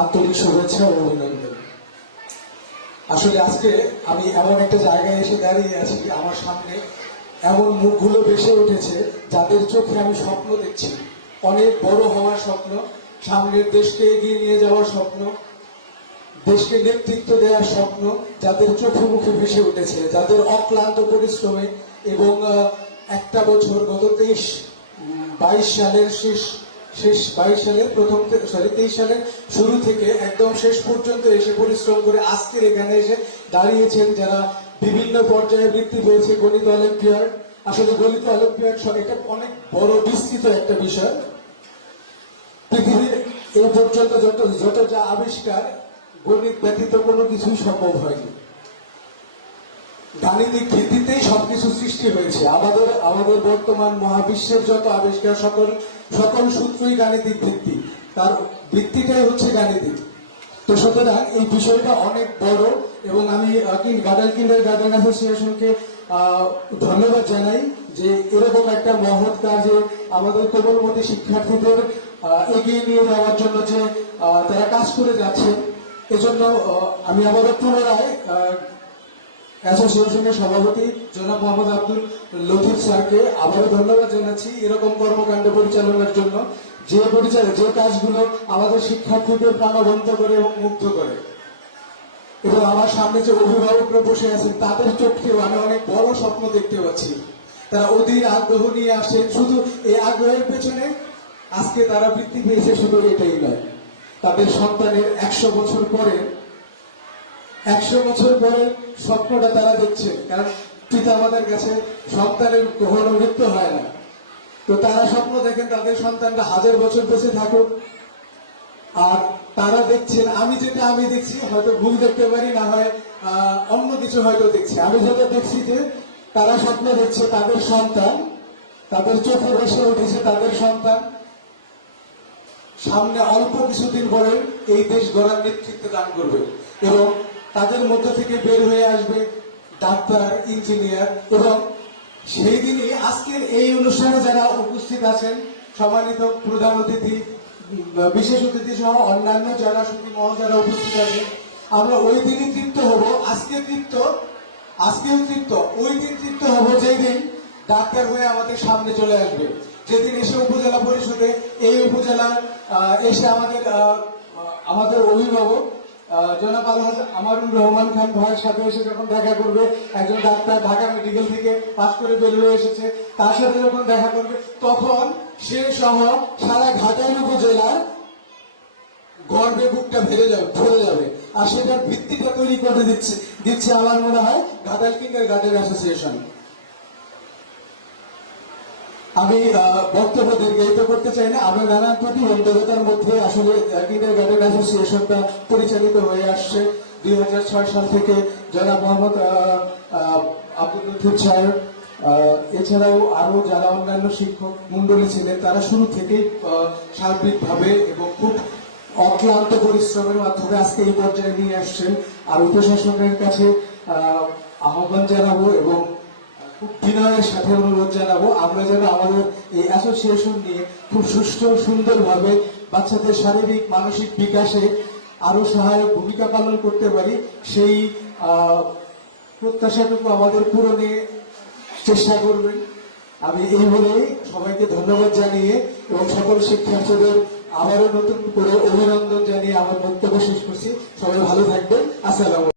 আন্তরিক শুভেচ্ছা ও অভিনন্দন। আসলে আজকে আমি এমন একটা জায়গায় এসে দাঁড়িয়ে আছি, আমার সামনে এমন মুখগুলো ভেসে উঠেছে যাদের চোখে আমি স্বপ্ন দেখছি। অনেক বড় হওয়ার স্বপ্ন, সামনের দেশকে এগিয়ে নিয়ে যাওয়ার স্বপ্ন, দেশকে নেতৃত্ব দেওয়ার স্বপ্ন যাদের চোখে মুখে ভেসে উঠেছে, যাদের অক্লান্ত পরিশ্রমে এবং একটা বছর গত তেইশ বাইশ সালের শেষ শেষ বাইশ সালে, প্রথম সরি তেইশ সালে শুরু থেকে একদম শেষ পর্যন্ত এসে পরিশ্রম করে আজকের এখানে এসে দাঁড়িয়েছেন যারা বিভিন্ন পর্যায়ে বৃত্তি পেয়েছে, গণিত অলিম্পিয়াড আসলে গণিত অলিম্পিয়াড এটা অনেক বড় বিস্তৃত একটা বিষয়। পৃথিবীর এই পর্যন্ত যত যত যা আবিষ্কার, গণিত ব্যতীত কোনো কিছুই সম্ভব হয়নি। গাণিতিক ভিত্তিতেই সবকিছু সৃষ্টি হয়েছে। আমাদের আমাদের বর্তমান মহাবিশ্বের যত আবিষ্কার, সকল সকল সূত্রই গাণিতিক ভিত্তি। তার ভিত্তিটাই হচ্ছে গাণিতিক। তো সুতরাং এই বিষয়টা অনেক বড় এবং আমি গার্ডেন কিন্ডার গার্ডেন অ্যাসোসিয়েশনকে ধন্যবাদ জানাই যে এরকম একটা মহৎ কাজে আমাদের কোমলমতি শিক্ষার্থীদের এগিয়ে নিয়ে যাওয়ার জন্য যে তারা কাজ করে যাচ্ছে, এজন্য আমি আবারও পুনরায় অ্যাসোসিয়েশনের সভাপতি জনাব মোহাম্মদ আব্দুল লতিফ স্যারকে আবারও ধন্যবাদ জানাচ্ছি এরকম কর্মকাণ্ড পরিচালনার জন্য। যে পরিচালক যে কাজগুলো আমাদের শিক্ষার্থীদের প্রাণবন্ত করে এবং মুগ্ধ করে। এবং আমার সামনে যে অভিভাবকরা বসে আছেন, তাদের চোখেও আমি অনেক বড় স্বপ্ন দেখতে পাচ্ছি। তারা অধীর আগ্রহ নিয়ে আসেন শুধু এই আগ্রহের পেছনে আজকে তারা বৃত্তি পেয়েছে শুধু এটাই নয়। তাদের সন্তানের একশো বছর পরে একশো বছর পরে স্বপ্নটা তারা দেখছে। কারণ পিতা আমাদের কাছে সন্তানের কখনো মৃত্যু হয় না। তো তারা স্বপ্ন দেখেন তাদের সন্তানরা হাজার বছর বেঁচে থাকুক। আর তারা দেখছেন, আমি যেটা আমি দেখছি, হয়তো ভুল দেখতে পারি, না হয় অন্য কিছু হয়তো দেখছি। আমি যেটা দেখছি যে তারা স্বপ্ন দেখছে তাদের সন্তান, তাদের চোখে বসে উঠেছে তাদের সন্তান। সামনে অল্প কিছুদিন পরে এই দেশ গড়ার নেতৃত্ব দান করবে। এবং তাদের মধ্য থেকে বের হয়ে আসবে ডাক্তার ইঞ্জিনিয়ার এবং সেই দিনই আজকের এই অনুষ্ঠানে যারা উপস্থিত আছেন সম্মানিত প্রধান অতিথি বিশেষ অতিথি সহ অন্যান্য যারা সুখী মহ যারা উপস্থিত আছেন আমরা ওই দিনই তৃপ্ত হব আজকে তৃপ্ত আজকেও তৃপ্ত ওই দিন তৃপ্ত হব যেই দিন ডাক্তার হয়ে আমাদের সামনে চলে আসবে। যেদিন এসে উপজেলা পরিষদে এই উপজেলার আহ, এসে আমাদের আমাদের অভিভাবক আমারুল রহমান খান ভাইয়ের সাথে এসে যখন দেখা করবে, একজন ডাক্তার ঢাকা মেডিকেল থেকে পাস করে বের হয়ে এসেছে, তার সাথে যখন দেখা করবে, তখন সে সহ সারা ঘাটাইল উপজেলার গর্বে বুকটা ভরে যাবে ভরে যাবে। আর সেটার ভিত্তিটা তৈরি করে দিচ্ছে দিচ্ছে আমার মনে হয় ঘাটাইল কিন্ডার গার্ডেন অ্যাসোসিয়েশন। আমি বক্তব্য দীর্ঘায়িত করতে চাই না। আমরা নানান প্রতিবন্ধকতার মধ্যে আসলে কিন্ডার গার্ডেন অ্যাসোসিয়েশনটা পরিচালিত হয়ে আসছে। দুই হাজার ছয় সাল থেকে জনাব মোহাম্মদ আব্দুল লতিফ সাহেব এছাড়াও আরও যারা অন্যান্য শিক্ষক মন্ডলী ছিলেন তারা শুরু থেকেই সার্বিকভাবে এবং খুব অক্লান্ত পরিশ্রমের মাধ্যমে আজকে এই পর্যায়ে নিয়ে আসছেন। আর উপশাসনের কাছে আহ, আহ্বান জানাব এবং বিনয়ের সাথে অনুরোধ জানাব, আমরা যেন আমাদের এই অ্যাসোসিয়েশন নিয়ে খুব সুষ্ঠু সুন্দরভাবে বাচ্চাদের শারীরিক, মানসিক বিকাশে আরও সহায়ক ভূমিকা পালন করতে পারি। সেই প্রত্যাশাটুকু আমাদের পূরণে চেষ্টা করবেন। আমি এই সবাইকে ধন্যবাদ জানিয়ে এবং সকল শিক্ষার্থীদের আবারও নতুন করে অভিনন্দন জানিয়ে আমার বক্তব্য শেষ করছি। সবাই ভালো থাকবেন। আসসালাম